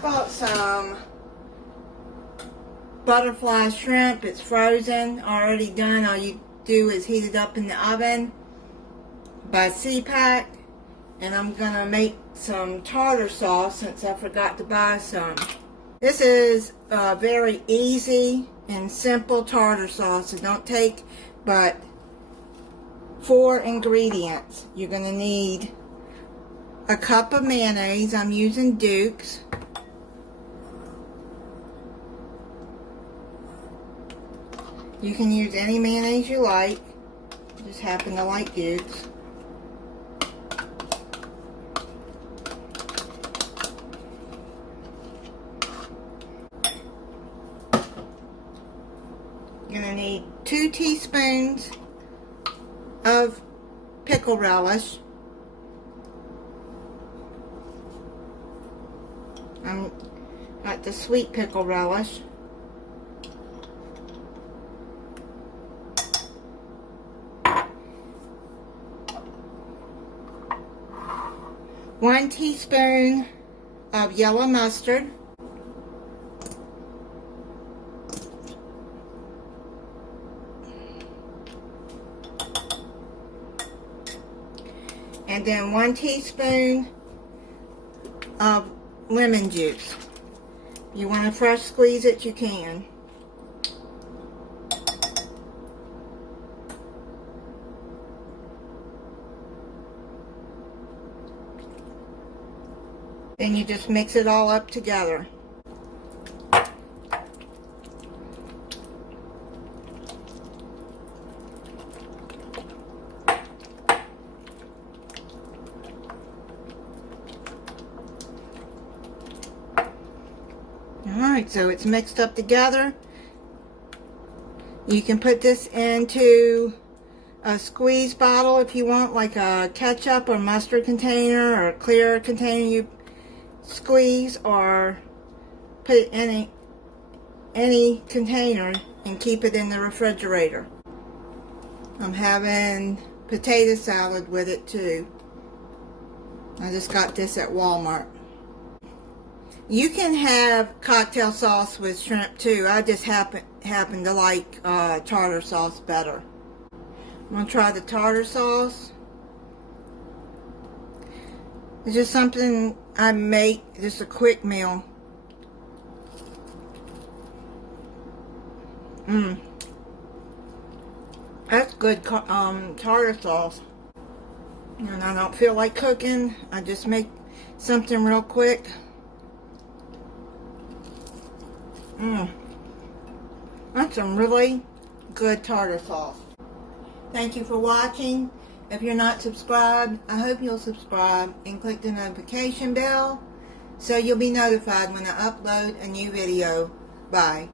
bought some butterfly shrimp. It's frozen, already done. All you do is heat it up in the oven by C-pack. And I'm going to make some tartar sauce since I forgot to buy some. This is a very easy and simple tartar sauce. It don't take but 4 ingredients. You're going to need a cup of mayonnaise. I'm using Duke's. You can use any mayonnaise you like. I just happen to like Duke's. You're going to need 2 teaspoons of pickle relish. I'm got the sweet pickle relish. One teaspoon of yellow mustard. And then 1 teaspoon of lemon juice. If you want to fresh squeeze it, you can. Then you just mix it all up together. Alright, so it's mixed up together. You can put this into a squeeze bottle if you want, like a ketchup or mustard container or a clear container you squeeze, or put it in any container and keep it in the refrigerator. I'm having potato salad with it too. I just got this at Walmart. You can have cocktail sauce with shrimp too. I just happen to like tartar sauce better. I'm going to try the tartar sauce. It's just something I make, just a quick meal. That's good tartar sauce. And I don't feel like cooking. I just make something real quick. That's some really good tartar sauce. Thank you for watching. If you're not subscribed, I hope you'll subscribe and click the notification bell so you'll be notified when I upload a new video. Bye.